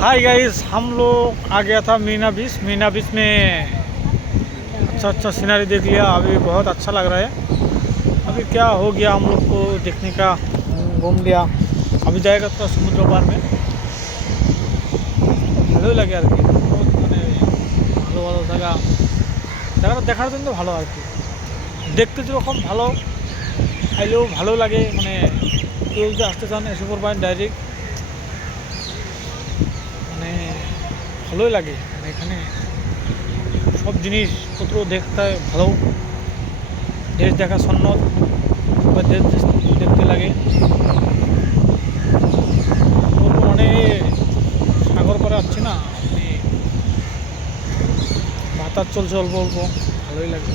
Hi guys, हम लोग आ गया था मीना बीच में अच्छा अच्छा सीनरी देख लिया। अभी बहुत अच्छा लग रहा है। अभी क्या हो गया, हम लोग को देखने का घूम लिया। अभी जाएगा तो समुद्र पार में ভালোই লাগে আর কি। বহুত মানে ভালো ভালো জায়গাটা দেখার জন্য ভালো আর কি। দেখতে যেরকম ভালো, খাইলেও ভালো লাগে। মানে কেউ যদি আসতে চান এসে পড়বেন ডাইরেক্ট, মানে ভালোই লাগে। মানে এখানে সব জিনিসপত্র দেখতে ভালো, দেশ দেখা সন্ন্যত বা দেশ দেখতে লাগে। মানে সাগর পাড়ে আসছি না, মানে বাতাস চলছে অল্প অল্প, ভালোই লাগে।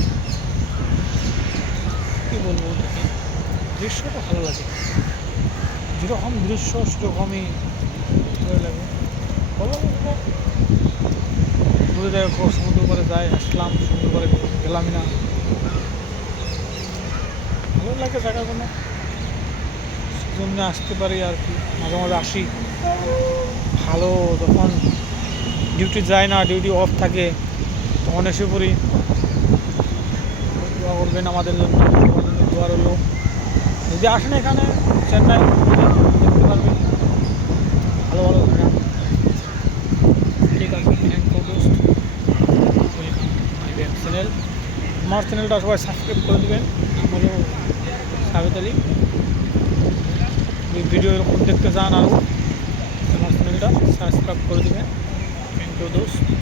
কী বলবো, দেখি দৃশ্যটা ভালো লাগে। যেরকম দৃশ্য সেরকমই ভালোই লাগে। বলো ঘুরে দেখো, সমুদ্র করে যাই, আসলাম সমুদ্র করে গেলামই না। ভালো লাগে জায়গাগুলো, সেজন্য আসতে পারি আর কি। মাঝে মাঝে আসি। ভালো যখন ডিউটি যায় না, ডিউটি অফ থাকে, তখন এসে পড়ি। দোয়া করবেন আমাদের জন্য, দোয়া রইল। যদি আসেন এখানে চেন্নাই দেখতে পারবেন ভালো ভালো জায়গা। ঠিক আছে, থ্যাংক ইউ দোস্ত, ওয়েলকাম মাই ব্যাক চ্যানেল। আমার চ্যানেলটা সবাই সাবস্ক্রাইব করে দেবেন। নাম হলো সাবেত আলী। ভিডিও এরকম দেখতে চান আরও, আমার চ্যানেলটা সাবস্ক্রাইব করে দেবেন। থ্যাংক ইউ দোস্ত।